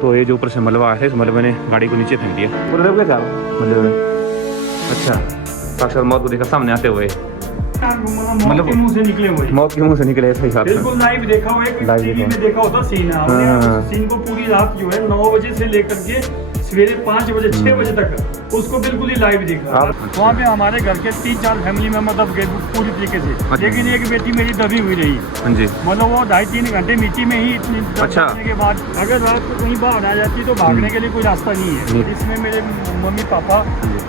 तो ये जो ऊपर से मलबा आया था, इस मलबे ने गाड़ी को नीचे फेंक दिया। बोल रहे क्या मलबे में? अच्छा, साक्षात मौत को देखा सामने आते हुए, मतलब के मुंह से निकले हुए, मौत के मुंह से निकले। सही बात, बिल्कुल लाइव देखा हुआ है, टीवी में देखा होता सीन है। हमने सीन को पूरी रात जो है 9 बजे से लेकर के सवेरे 5 बजे 6 बजे तक उसको बिल्कुल ही लाइव देखा। वहाँ पे हमारे घर के 3-4 फैमिली मेंबर दब गए पूरी तरीके से, लेकिन एक बेटी मेरी दबी हुई रही। हाँ जी, मतलब वो 2.5-3 घंटे मिट्टी में ही इतनी अच्छा के बाद अगर रात को कहीं बाहर आ जाती तो भागने के लिए कोई रास्ता नहीं है। इसमें मेरे मम्मी पापा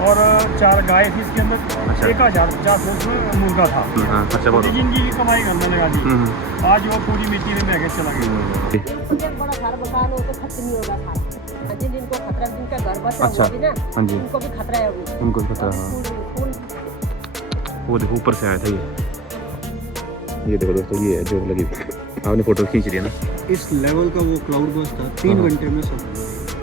और 4 गाय थी इसके अंदर, 1000 उसमें मुर्गा था। अच्छा, बहुत जिंदगी की कमाई करने लगा दी। आज वो पूरी मिट्टी में बह के चला गया। बड़ा घर बसा लो तो खत्म नहीं होगा था। जिनको खतरा, जिनका घर बचा अच्छा, हुआ है ना, हाँ जी, उनको भी खतरा है अभी। उनको भी खतरा है। वो देखो ऊपर से आया था ये देखो दोस्तों, ये है जो लगी, आपने फोटो खींच लिया ना। इस लेवल का वो क्लाउड बस था, 3 घंटे में सब।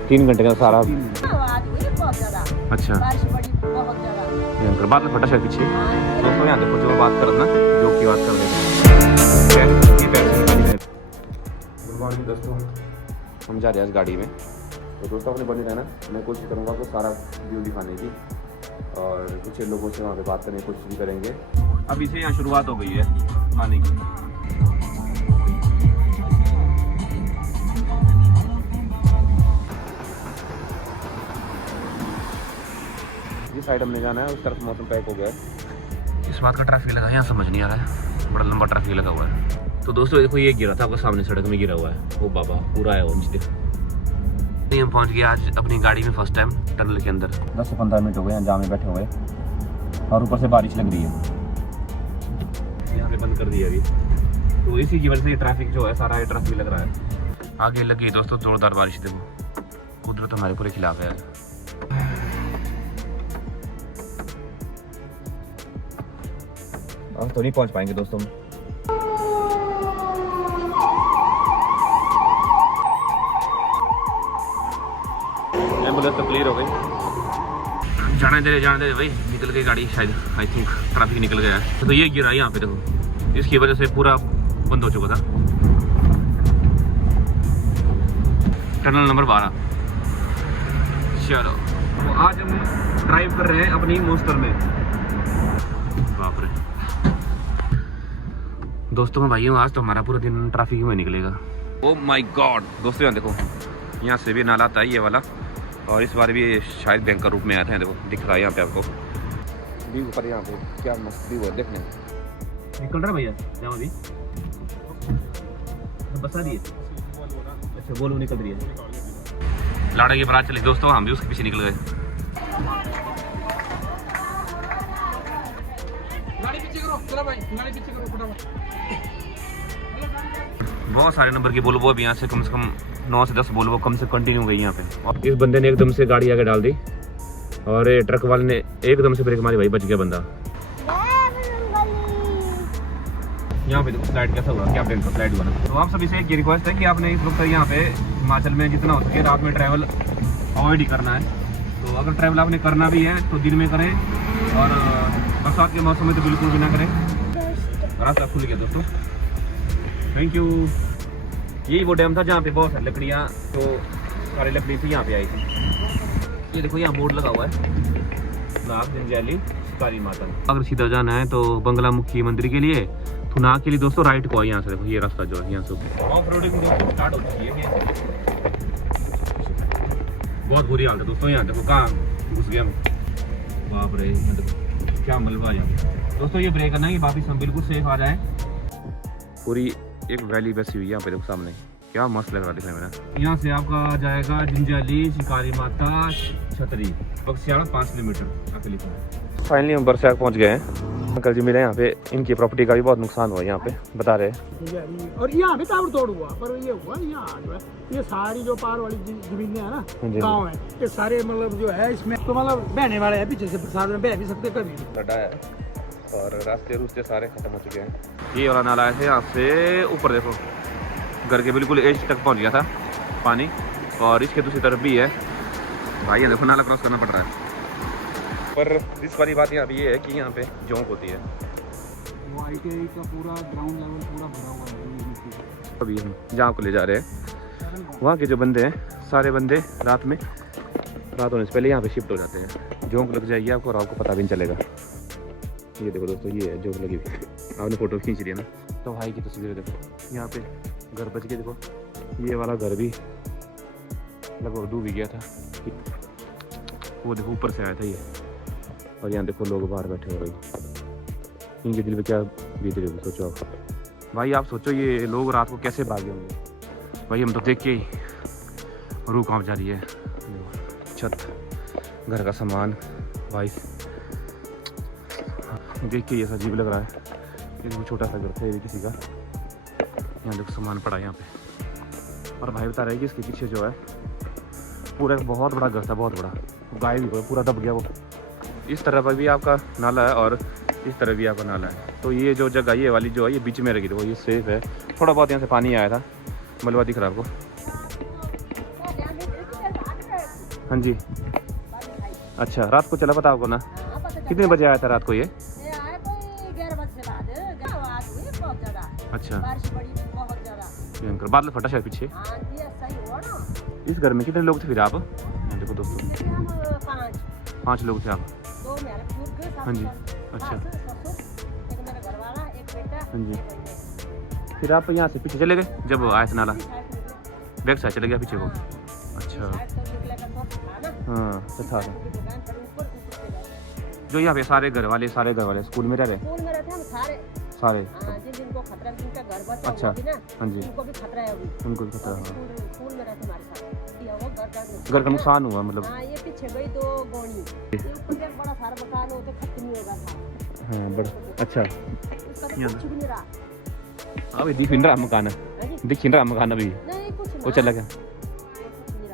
3 घंटे का सारा। आज हुई है बहुत ज्यादा, अच्छा, बारिश पड़ी बहुत ज्यादा। बात में फटा शायद पीछे। हाँ, दोस्तों यहाँ देखो जो बात कर ना, जो की बात कर रहे थे। गुड मॉर्निंग दोस्तों, हम जा रहे हैं इस गाड़ी में। तो दोस्तों अपने बने रहना, मैं कोशिश करूँगा आपको सारा व्यू दिखाने की, और कुछ लोगों से वहाँ पे बात करने की कोशिश भी करेंगे। अभी से यहाँ शुरुआत हो गई है आने की। जिस साइड हमने जाना है उस तरफ मौसम पैक हो गया है। इस बात का ट्रैफिक लगा है, यहाँ समझ नहीं आ रहा है, बड़ा लंबा ट्रैफिक लगा हुआ है। तो दोस्तों देखो ये गिरा था आपको सामने, सड़क में गिरा हुआ है वो बाबा, पूरा है वो नीचे। हम पहुंच गए आज अपनी गाड़ी में फर्स्ट टाइम टनल के अंदर। 10 से 15 मिनट हो गए यहाँ जाम में बैठे हुए, और ऊपर से बारिश लग रही है। यहाँ पे बंद कर दिया अभी, तो इसी की वजह से ये ट्रैफिक जो है सारा, ये ट्रैफिक लग रहा है। आगे लगी दोस्तों जोरदार बारिश, देखो कुदरत हमारे पूरे खिलाफ है। हम तो नहीं पहुंच पाएंगे दोस्तों। एम्बुलेंस तो क्लियर हो गई। जाने दे भाई, निकल गई गाड़ी शायद, आई थिंक ट्रैफिक निकल गया है। तो ये गिरा यहाँ पे देखो, इसकी वजह से पूरा बंद हो चुका था टनल नंबर 12। चलो तो आज हम ड्राइव कर रहे हैं अपनी मोस्टर में। बाप रे दोस्तों, मैं भाइयों आज तो हमारा पूरा दिन ट्रैफिक में निकलेगा। ओ माय गॉड दोस्तों, यहाँ देखो, यहाँ से भी नाला आता है ये वाला, और इस बार भी शायद बैंक का रूप में आया था। देखो दिख रहा है यहाँ पे आपको व्यू पर, यहाँ पे क्या मस्त व्यू है देखने। निकल रहा है भैया यहाँ अभी बसा दिए। अच्छा बोलो निकल रही है, लाड़ा की बारात चली दोस्तों, हम भी उसके पीछे निकल गए। बहुत सारे नंबर की वोल्वो अब यहाँ से कम 9 से 10 वोल्वो कम से कंटिन्यू गई यहाँ पे। और इस बंदे ने एकदम से गाड़ी आगे डाल दी, और ये ट्रक वाले ने एकदम से ब्रेक मारी, भाई बच गया बंदा। यहाँ पे देखो स्लाइड कैसा हुआ, क्या बैंक का स्लाइड हुआ ना। तो आप सभी से एक रिक्वेस्ट है कि आपने इस वक्त यहाँ पे हिमाचल में जितना हो सके रात में ट्रैवल अवॉइड ही करना है। तो अगर ट्रैवल आपने करना भी है तो दिन में करें, और बरसात के मौसम में तो बिल्कुल भी ना करें। रास्ता खुल गया दोस्तों, थैंक यू। यही वो डैम था जहाँ पे बहुत सारी लकड़ियाँ, तो सारी लकड़ी से यहाँ पे आई थी। ये देखो यहाँ बोर्ड लगा हुआ है, नाग जंजैली शिकारी माता। अगर सीधा जाना है तो बंगला मुखी मंदिर के लिए, तो नाग के लिए दोस्तों राइट को यहाँ से देखो, ये रास्ता जो है यहाँ से ऑफ रोडिंग दोस्तों स्टार्ट हो चुकी है। बहुत बुरी हालत है दोस्तों, यहाँ देखो कहाँ घुस गया, बाप रे देखो क्या मलबा यहाँ दोस्तों। ये ब्रेक करना है कि वापिस हम बिल्कुल सेफ आ जाए। पूरी एक वैली बसी हुई है यहाँ पे देखो सामने, क्या मस्त लग रहा है दिखने में। यहाँ से आपका जाएगा जंजैली शिकारी माता छतरी, बक्सियाड़ा 5 किलोमीटर आके लिखा। फाइनली हम बरसात पहुँच गए हैं। अंकल जी मिले यहाँ पे, इनकी प्रॉपर्टी का भी बहुत नुकसान हुआ यहाँ पे बता रहे हैं। और यहाँ भी ताबड़ तोड़ हुआ, पर ये हुआ यहाँ जो है, ये सारी जो पार वाली जमीनें है ना, गाँव है, ये सारे मतलब जो है इसमें तो मतलब बहने वाले हैं, पीछे से बरसात में बह भी सकते कभी। गड्ढा है और रास्ते सारे खत्म हो चुके हैं। ये वाला नाला है यहाँ से ऊपर देखो, घर के बिल्कुल एज तक पहुँच गया था पानी, और इसके दूसरी तरफ भी है भाई। ये देखो नाला क्रॉस करना पड़ रहा है। पर इस वाली बात यहाँ पे ये है कि यहाँ पे जोंक होती है। वो ITI का पूरा ग्राउंड लेवल पूरा भरा हुआ है। अभी हम जहाँ को ले जा रहे हैं, वहाँ के जो बंदे हैं सारे बंदे रात होने से पहले यहाँ पे शिफ्ट हो जाते हैं। जोंक लग जाएगी आपको और आपको पता भी नहीं चलेगा। ये देखो दोस्तों, ये है जोंक लगी हुई। आपने फ़ोटो खींच लिया ना, तो भाई की तस्वीर देखो। यहाँ पे घर बच गए, देखो ये वाला घर भी लगभग डूब ही गया था। वो देखो ऊपर से आया था ये। और यहाँ देखो लोग बाहर बैठे हो भाई, इनके दिल में क्या बीत रही होगी सोचो आप भाई। आप सोचो ये लोग रात को कैसे भागे होंगे भाई। हम तो देख के ही रूह कांप जा रही है। छत, घर का सामान भाई देख के ये ऐसा अजीब लग रहा है। ये छोटा सा घर था ये किसी का, यहाँ देखो सामान पड़ा है यहाँ पे। और भाई बता रहे हैं कि इसके पीछे जो है पूरा एक बहुत बड़ा घर था, बहुत बड़ा, गाय भी पूरा दब गया वो। इस तरह पर भी आपका नाला है और इस तरह भी आपका नाला है। तो ये जो जगह ये वाली जो है ये बीच में रखी, तो ये सेफ है। थोड़ा बहुत यहाँ से पानी आया था, मलबा दिख रहा है आपको। हाँ जी, अच्छा रात को चला पता आपको ना? कितने बजे आया था रात को ये? अच्छा, भयंकर बादल फटा शायद पीछे। इस घर में कितने लोग थे फिर आप? देखो दोस्तों 5 लोग थे आप। हाँ जी, अच्छा हाँ जी। फिर आप यहाँ से पीछे चले गए जब आया था नाला? बैक साइड चले गया पीछे वो? अच्छा हाँ, तो था जो यहाँ पे सारे घर वाले स्कूल में रह रहे सारे। जिनको खतरा, जिनका घर बचा अच्छा, हाँ जी, उनको भी खतरा है अभी। उनको भी खतरा है। स्कूल में रहते हमारे साथ, ये वो घर का नुकसान हुआ मतलब? हाँ, ये पीछे गई 2 गोनी, ये ऊपर एक बड़ा सारा मकान हो तो खत्म नहीं होगा था। हाँ बड़ा अच्छा, इसका तो कुछ भी नहीं रहा। अभी दिख रहा मकान है, दिख रहा मकान अभी? नहीं कुछ नहीं, वो चला गया।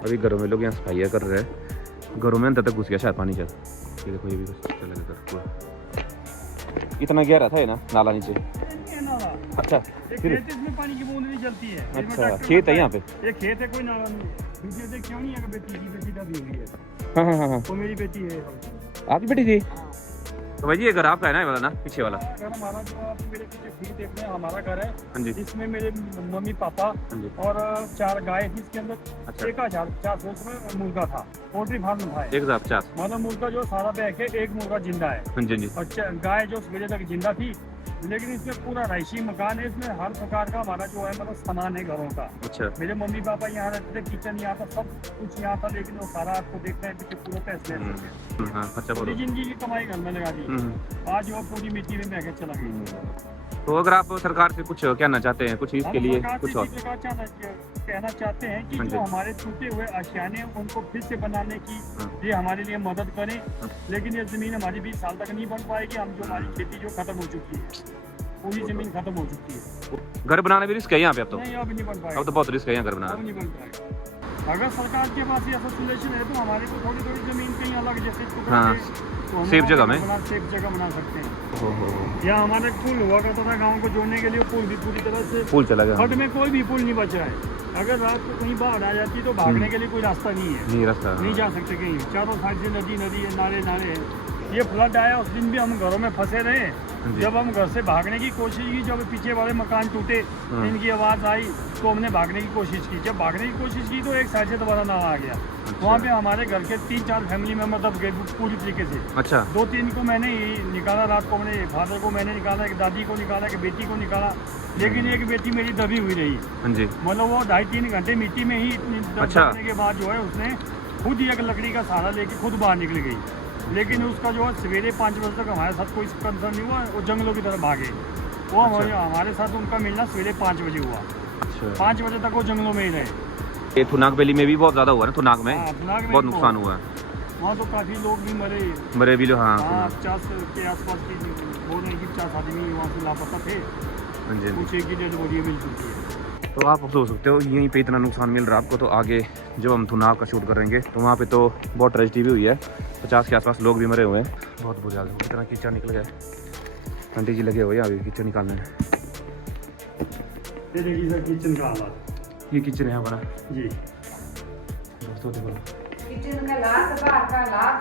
अभी घरों में लोग यहाँ सफाइयाँ कर रहे हैं, घरों में अंदर तक घुस गया शायद पानी। ये देखो ये भी चला गया घर। इतना गहरा था ये ना नाला नीचे? अच्छा, फिर इसमें पानी की बूंद नहीं चलती है। अच्छा, खेत है यहाँ पे? ये खेत है, कोई नाला नहीं है। मुझे देख क्यों नहीं है कि बेटी दबी हुई है। हाँ हाँ हाँ, वो मेरी बेटी है। आपकी बेटी थी? तो भाई ये घर आपका है ना, ये वाला ना पीछे वाला? घर हमारा, जो आप मेरे पीछे ठीक देख रहे हैं हमारा घर है। हाँ जी, इसमें मेरे मम्मी पापा और 4 गाय थी इसके अंदर। अच्छा, 1050 उसमें मुर्गा था, पोल्ट्री फार्म था। 1050 मतलब मुर्गा जो सारा बैग है, एक मुर्गा जिंदा है। हाँ जी, और गाय जो सवेरे तक जिंदा थी। लेकिन इसमें पूरा रहायशी मकान है, इसमें हर प्रकार का हमारा जो है मतलब सामान है घरों का। अच्छा, मेरे मम्मी पापा यहाँ रहते थे, किचन यहाँ था, सब कुछ यहाँ था। लेकिन वो सारा आपको देखना है कि पूरा पैसे हाँ, अच्छा बोलो। पूरी जिंदगी की कमाई घर में लगा दी, आज वो पूरी मिट्टी में बह के चला गया। तो अगर आप सरकार से कुछ कहना चाहते हैं, कुछ इसके लिए कुछ और कहना चाहते हैं कि जो हमारे टूटे हुए आशियाने उनको फिर से बनाने की ये हमारे लिए मदद करें। लेकिन ये जमीन हमारी 20 साल तक नहीं बन पाएगी। हम जो हमारी खेती जो खत्म हो चुकी है, पूरी जमीन खत्म हो चुकी है। घर बनाना भी रिस्क है यहाँ पे अब तो? नहीं, अब नहीं बन पाएगा। अब तो बहुत रिस्क है यहाँ घर अब बनाना। नहीं बन पाएगा। अगर सरकार के पास ऐसा सोल्यूशन है तो हमारे को थोड़ी थोड़ी जमीन कहीं अलग जैसे सेफ जगह में सेफ जगह बना सकते हैं। या हमारे पुल हुआ करता था गाँव को जोड़ने के लिए, पुल भी पूरी तरह से पुल चला गया। खड में कोई भी पुल नहीं बच रहा है। अगर रात को कहीं बाढ़ आ जाती तो भागने के लिए कोई रास्ता नहीं है, नहीं रास्ता, नहीं जा सकते कहीं। चारों साइड से नदी है, नाले हैं। ये फ्लड आया उस दिन भी हम घरों में फंसे रहे। जब हम घर से भागने की कोशिश की, जब पीछे वाले मकान टूटे, इनकी आवाज़ आई तो हमने भागने की कोशिश की। जब भागने की कोशिश की तो एक साइड से दोबारा नाला आ गया। वहाँ पे हमारे घर के 3-4 फैमिली मेम्बर दब गए पूरी तरीके से। अच्छा, 2-3 को मैंने निकाला, रात को मैंने फादर को मैंने निकाला, एक दादी को निकाला, एक बेटी को निकाला। लेकिन एक बेटी मेरी दबी हुई रही। हाँ जी, मतलब वो 2.5-3 घंटे मिट्टी में ही दबने के बाद जो है उसने खुद ही एक लकड़ी का सहारा लेके खुद बाहर निकल गई। लेकिन उसका जो है सवेरे 5 बजे तक हमारे साथ कोई कंसर्न नहीं हुआ, वो जंगलों की तरफ भागे। वो हमारे साथ उनका मिलना सवेरे 5 बजे हुआ। अच्छा, 5 बजे तक वो जंगलों में ही रहे। ये थुनाग वैली में भी बहुत ज्यादा हुआ ना, थुनाग में बहुत नुकसान हुआ है। वहाँ तो काफी लोग भी मरे भी लोग। हाँ, 50 के आसपास की बोल रहे हैं कि 50 आदमी वहाँ से लापता थे। हाँ जी, कुछ एक ही डेड बॉडी मिल चुकी है। तो आप सोच सकते हो यहीं पे इतना नुकसान मिल रहा है आपको। तो आगे जब हम थुनाग का शूट करेंगे तो वहाँ पे तो बहुत ट्रेजेडी भी हुई है, 50 के आसपास लोग भी मरे हुए हैं। बहुत बुरी हालत है, इतना कीचड़ निकल गया। आंटी जी लगे हुए हैं अभी कीचड़ निकालने में। ये देखिए सर किचन का हालात, ये किचन है हमारा जी। दोस्तों देखो किचन का लात, बाहर का लात,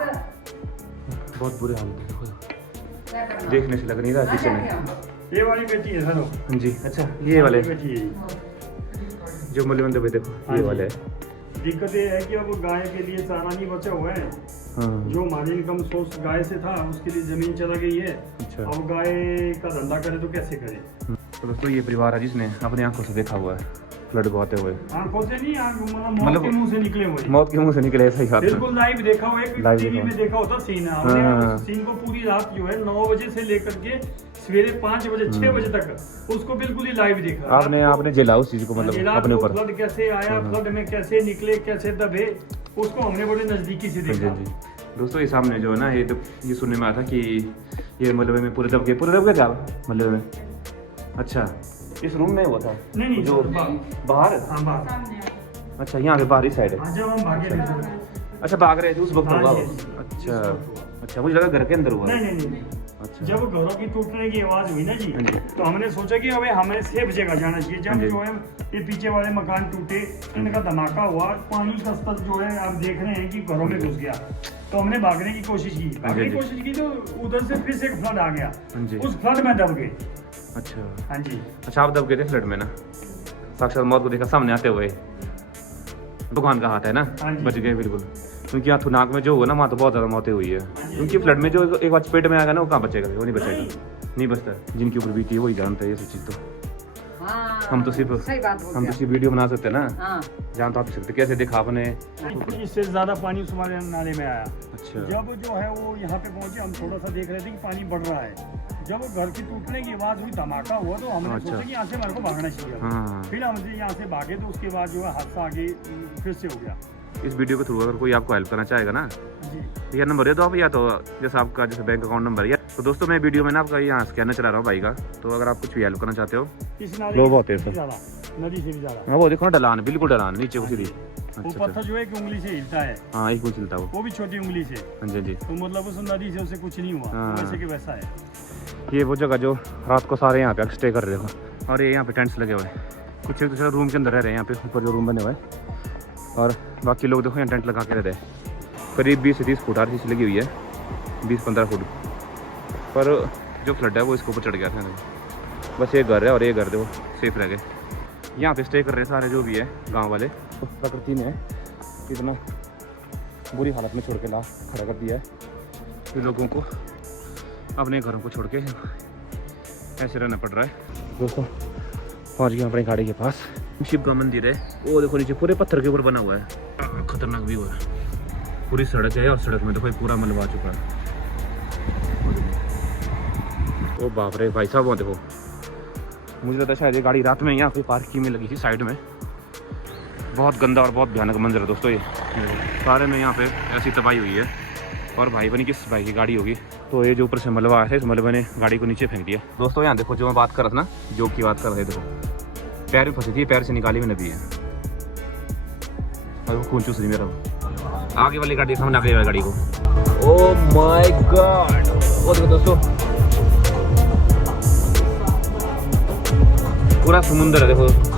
बहुत बुरे हालत है, देखो देखने से लग नहीं रहा किचन है। ये वाली बेटी है सर। हाँ जी, अच्छा ये वाले बेटी है जो मले बंदे, देखो ये वाले है। दिक्कत ये है कि अब गाय के लिए चारा नहीं बचा हुआ है। जो हमारी इनकम सोर्स गाय से था उसके लिए जमीन चला गई है। अच्छा। अब गाय का धंधा करे तो कैसे करे। तो दोस्तों ये परिवार है जिसने अपनी आंखों से देखा हुआ है फ्लड को आते हुए। आंखों से नहीं, मौत के मुंह से निकले हुए। मौत के मुंह से निकले, सही बात है। बिल्कुल लाइव देखा हुआ है, टीवी में देखा होता सीन है। हमने सीन को पूरी रात जो है 9 बजे से लेकर के सवेरे 5 बजे 6 बजे तक उसको बिल्कुल ही लाइव देखा। आपने झेला उस चीज को, मतलब अपने ऊपर। फ्लड कैसे आया, फ्लड में कैसे निकले, कैसे दबे, उसको हमने बड़े नजदीकी से देखा। दोस्तों ये सामने जो है ना, ये सुनने में आया था कि ये मलबे में पूरे दब गए क्या मलबे में। अच्छा, इस रूम में हुआ था? नहीं जो बाहर। हाँ बाहर। अच्छा, यहाँ पे बाहरी साइड है। जब हम भागे अच्छा, भाग रहे थे उस वक्त होगा। अच्छा, मुझे लगा घर के अंदर हुआ। नहीं। अच्छा। जब घरों की टूटने की आवाज हुई ना जी, तो हमने सोचा कि अबे हमें सेफ जगह जाना चाहिए। जब जो है ये पीछे वाले मकान टूटे, इनका धमाका हुआ, पानी का स्तर जो है आप देख रहे हैं कि घरों में घुस गया। तो हमने भागने की कोशिश की तो उधर से फिर से एक फ्लड आ गया, उस फ्लड में दब गए। अच्छा। हाँ जी। अच्छा, आप दब गए थे फ्लड में ना, साक्षात मौत को देखा सामने आते हुए। भगवान का हाथ है ना, बच गए बिल्कुल। क्योंकि यहाँ नाक में जो हुआ ना, वहाँ तो बहुत ज्यादा मौतें हुई है। क्योंकि फ्लड में जो एक बार पेट में आएगा ना, वो कहाँ बचेगा, वो नहीं बचेगा, नहीं बचता। जिनके ऊपर बीती है वही जानते हैं ये सब चीज। तो हम तो सिर्फ वीडियो बना सकते हैं ना, जान तो आप सकते कैसे देखा आपने। इससे ज्यादा पानी उस हमारे नाले में आया। अच्छा। जब जो है वो यहाँ पे पहुंचे, हम थोड़ा सा देख रहे थे कि पानी बढ़ रहा है। जब घर की टूटने की आवाज हुई, धमाका हुआ, तो हमने सोचा कि यहाँ से हमारे को भागना चाहिए। फिर हम यहाँ से भागे, तो उसके बाद जो है हादसा आगे फिर से हो गया। इस वीडियो के थ्रू अगर कोई आपको हेल्प करना चाहेगा ना, या नंबर है तो आप, या तो जैसे आपका जैसे बैंक अकाउंट नंबर है। तो दोस्तों मैं वीडियो में ना आपका यहाँ स्कैनर चला रहा हूँ भाई का, तो अगर आप कुछ भी हेल्प करना चाहते हो। लोग बहुत है नदी से भी ज्यादा। हाँ, वो देखो ना, ढलान, बिल्कुल ढलान, नीचे को सीधी। वो पत्थर जो है एक उंगली से हिलता है। हाँ, एक कुछ हिलता है वो भी छोटी उंगली से। हाँ जी। तो मतलब उस नदी से उसे कुछ नहीं हुआ, वैसे के वैसा है। ये वो जगह जो रात को सारे यहाँ पे स्टे कर रहे हो, और ये यहाँ पे टेंट्स लगे हुए हैं। कुछ एक दूसरे रूम के अंदर रह रहे हैं, यहाँ पे ऊपर जो रूम बने हुए हैं, और बाकी लोग देखो यहाँ टेंट लगा के रहते हैं। करीब 20 से 30 फुट आरसीसी लगी हुई है, 20-15 फुट। पर जो फ्लड है वो इसके ऊपर चढ़ गया था। बस ये घर है और ये घर देखो सेफ रह गए। यहाँ पे स्टे कर रहे हैं सारे जो भी है गांव वाले। तो प्रकृति ने इतना बुरी हालत में छोड़ के ला खड़ा कर दिया है कि लोगों को अपने घरों को छोड़ के ऐसे रहना पड़ रहा है। दोस्तों पहुँच गए अपनी गाड़ी के पास। शिव का मंदिर है, वो देखो नीचे पूरे पत्थर के ऊपर बना हुआ है। खतरनाक भी हुआ है, पूरी सड़क है और सड़क में देखो पूरा मलबा चुका है। ओ बाप रे भाई साहब, वो देखो, मुझे लगता है शायद ये गाड़ी रात में यहाँ पे पार्किंग में लगी थी साइड में। बहुत गंदा और बहुत भयानक मंजर है दोस्तों। ये सारे में यहाँ पे ऐसी तबाही हुई है, और भाई बनी किस भाई की गाड़ी होगी। तो ये जो ऊपर से मलबा आया है, इस मलबे ने गाड़ी को नीचे फेंक दिया। दोस्तों यहाँ देखो, जो मैं बात कर रहा था ना, जो की बात कर रहे थे, देखो पैर में फंसी थी, पैर से निकाली हुई नदी है, और वो खून चूस रही मेरा। आगे वाली गाड़ी सामने, आगे वाली गाड़ी को। ओह माय गॉड, वो देखो दोस्तों, पूरा समुंदर है देखो।